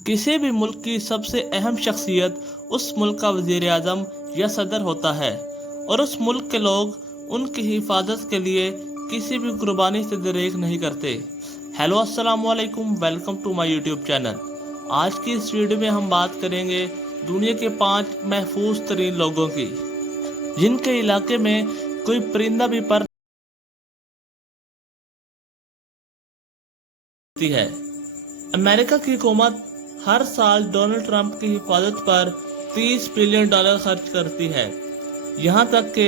किसी भी मुल्क की सबसे अहम शख्सियत उस मुल्क का वजीर आज़म या सदर होता है और उस मुल्क के लोग उनकी हिफाजत के लिए किसी भी कुर्बानी से दरेक नहीं करते। हेलो अस्सलाम वालेकुम, welcome to my YouTube channel. आज की इस वीडियो में हम बात करेंगे दुनिया के 5 महफूज तरीन लोगों की, जिनके इलाके में कोई परिंदा भी पर है। अमेरिका की हुकूमत हर साल डोनाल्ड ट्रंप की हिफाजत पर $30 बिलियन खर्च करती है। यहाँ तक कि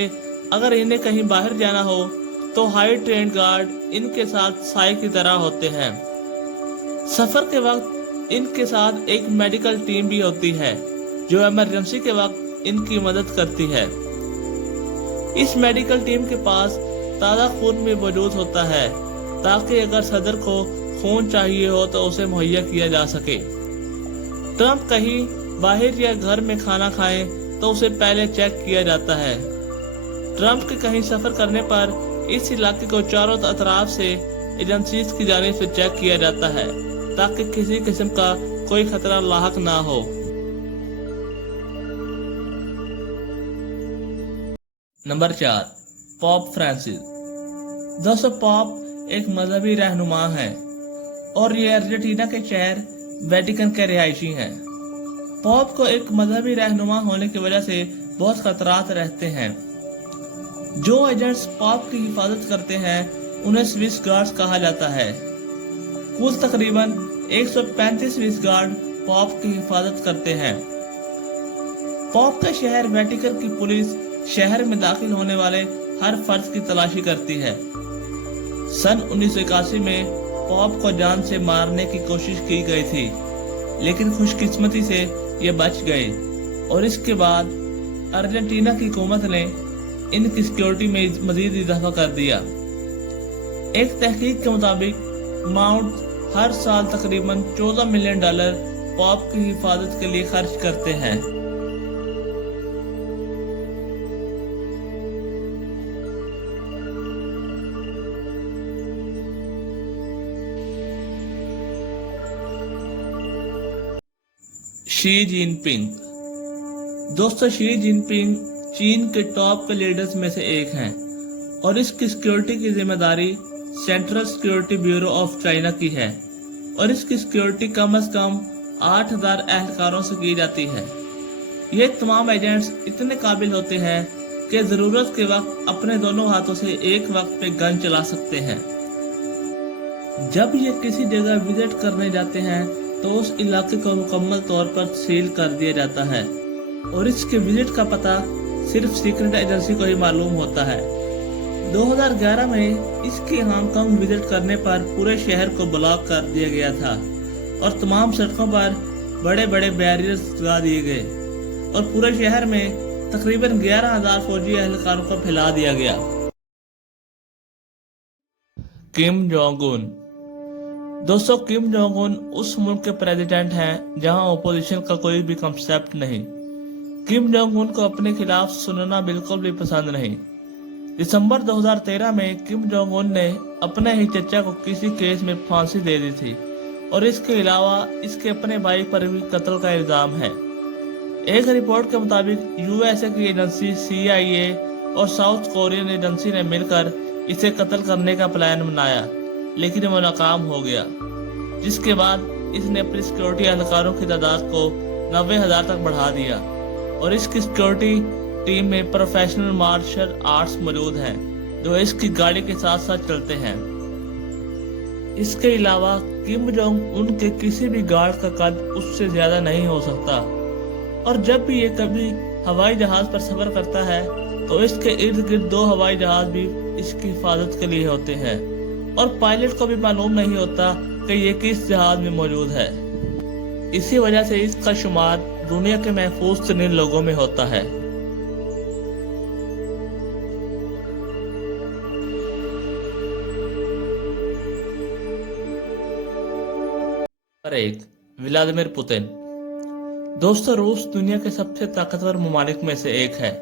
अगर इन्हें कहीं बाहर जाना हो तो हाई ट्रेंड गार्ड इनके साथ साए की तरह होते हैं। सफर के वक्त इनके साथ एक मेडिकल टीम भी होती है जो इमरजेंसी के वक्त इनकी मदद करती है। इस मेडिकल टीम के पास ताज़ा खून भी मौजूद होता है ताकि अगर सदर को खून चाहिए हो तो उसे मुहैया किया जा सके। ट्रंप कहीं बाहर या घर में खाना खाएं तो उसे पहले चेक किया जाता है। ट्रंप के कहीं सफर करने पर इस इलाके को चारों तरफ से एजेंसीज की जानिब से चेक किया जाता है ताकि किसी किस्म का कोई खतरा लाहक ना हो। Number 4, pop Francis. दोस्तों, पॉप एक मजहबी रहनुमा है और ये अर्जेंटीना के शहर वेटिकन के रिहायशी हैं। पॉप को एक मजहबी रहनुमा होने की वजह से बहुत खतरात रहते हैं। जो एजेंट्स पॉप की हिफाजत करते हैं उन्हें स्विस गार्ड्स कहा जाता है। कुल तकरीबन 135 स्विस गार्ड पॉप की हिफाजत करते हैं। पॉप के शहर वेटिकन की पुलिस शहर में दाखिल होने वाले हर फर्द की तलाशी करती है। सन 1981 में पॉप को जान से मारने की कोशिश की गई थी, लेकिन खुशकिस्मती से ये बच गए और इसके बाद अर्जेंटीना की हुकूमत ने इनकी सिक्योरिटी में मजीद इजाफा कर दिया। एक तहकीक के मुताबिक माउंट हर साल तकरीबन $14 मिलियन पॉप की हिफाजत के लिए खर्च करते हैं। Xi Jinping. दोस्तों, शी जिनपिंग चीन के टॉप के लीडर्स में से एक हैं और इसकी सिक्योरिटी की जिम्मेदारी central security bureau of China की है और इसकी सिक्योरिटी कम से कम 8,000 एहलकारों से की जाती है। ये तमाम एजेंट्स इतने काबिल होते हैं कि जरूरत के वक्त अपने दोनों हाथों से एक वक्त पे गन चला सकते हैं। जब ये किसी जगह विजिट करने जाते हैं तो उस इलाके को मुकम्मल तौर पर सील कर दिया जाता है और इसके विजिट का पता सिर्फ सीक्रेट एजेंसी को ही मालूम होता है। 2011 में इसके हांगकांग विजिट करने पर पूरे शहर को ब्लॉक कर दिया गया था और तमाम सड़कों पर बड़े बड़े बैरियर्स लगा दिए गए और पूरे शहर में तकरीबन 11,000 फौजी एहलकारों को फैला दिया गया। Kim Jong Un. दोस्तों, किम जोंग उन उस मुल्क के प्रेसिडेंट हैं जहां ओपोजिशन का कोई भी कंसेप्ट नहीं। किम जोंग उन को अपने खिलाफ सुनना बिल्कुल भी पसंद नहीं। दिसंबर 2013 में किम जोंग उन ने अपने ही चचा को किसी केस में फांसी दे दी थी और इसके अलावा इसके अपने भाई पर भी कत्ल का इल्जाम है। एक रिपोर्ट के मुताबिक यूएसए की एजेंसी CIA और साउथ कोरियन एजेंसी ने मिलकर इसे कत्ल करने का प्लान बनाया, लेकिन वो नाकाम हो गया, जिसके बाद इसने अपनी सिक्योरिटी एहलकारों की तादाद को 90,000 तक बढ़ा दिया और इसकी सिक्योरिटी टीम में प्रोफेशनल मार्शल आर्ट्स मौजूद हैं जो इसकी गाड़ी के साथ साथ चलते हैं। इसके अलावा किम जोंग उन के किसी भी गार्ड का कद उससे ज्यादा नहीं हो सकता और जब भी ये कभी हवाई जहाज पर सफर करता है तो इसके इर्द गिर्द 2 हवाई जहाज भी इसकी हिफाजत के लिए होते हैं और पायलट को भी मालूम नहीं होता कि ये किस जहाज में मौजूद है। इसी वजह से इसका शुमार दुनिया के महफूज तरीन लोगों में होता है। Number 1, Vladimir Putin. दोस्तों, रूस दुनिया के सबसे ताकतवर ममालिक में से एक है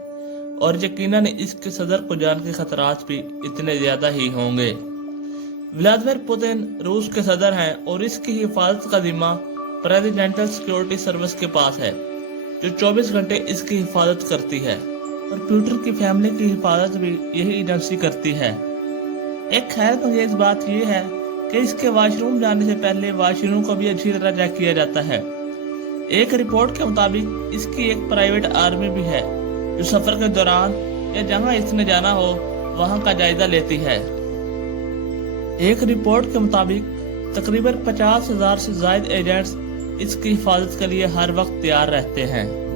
और यकीनन इसके सदर को जान के खतरात भी इतने ज्यादा ही होंगे। व्लादिमीर पुतिन रूस के सदर हैं और इसकी हिफाजत का जिम्मा प्रेसिडेंटल सिक्योरिटी सर्विस के पास है, जो 24 घंटे इसकी हिफाजत करती है। और पीटर की फैमिली की हिफाजत भी यही एजेंसी करती है। एक हैरत अंगेज बात यह है कि इसके वॉशरूम जाने से पहले वॉशरूम को भी अच्छी तरह चेक किया जाता है। एक रिपोर्ट के मुताबिक इसकी एक प्राइवेट आर्मी भी है, जो सफर के दौरान या जहां इसने जाना हो वहां का जायजा लेती है। एक रिपोर्ट के मुताबिक तकरीबन 50,000 से ज्यादा एजेंट्स इसकी हिफाजत के लिए हर वक्त तैयार रहते हैं।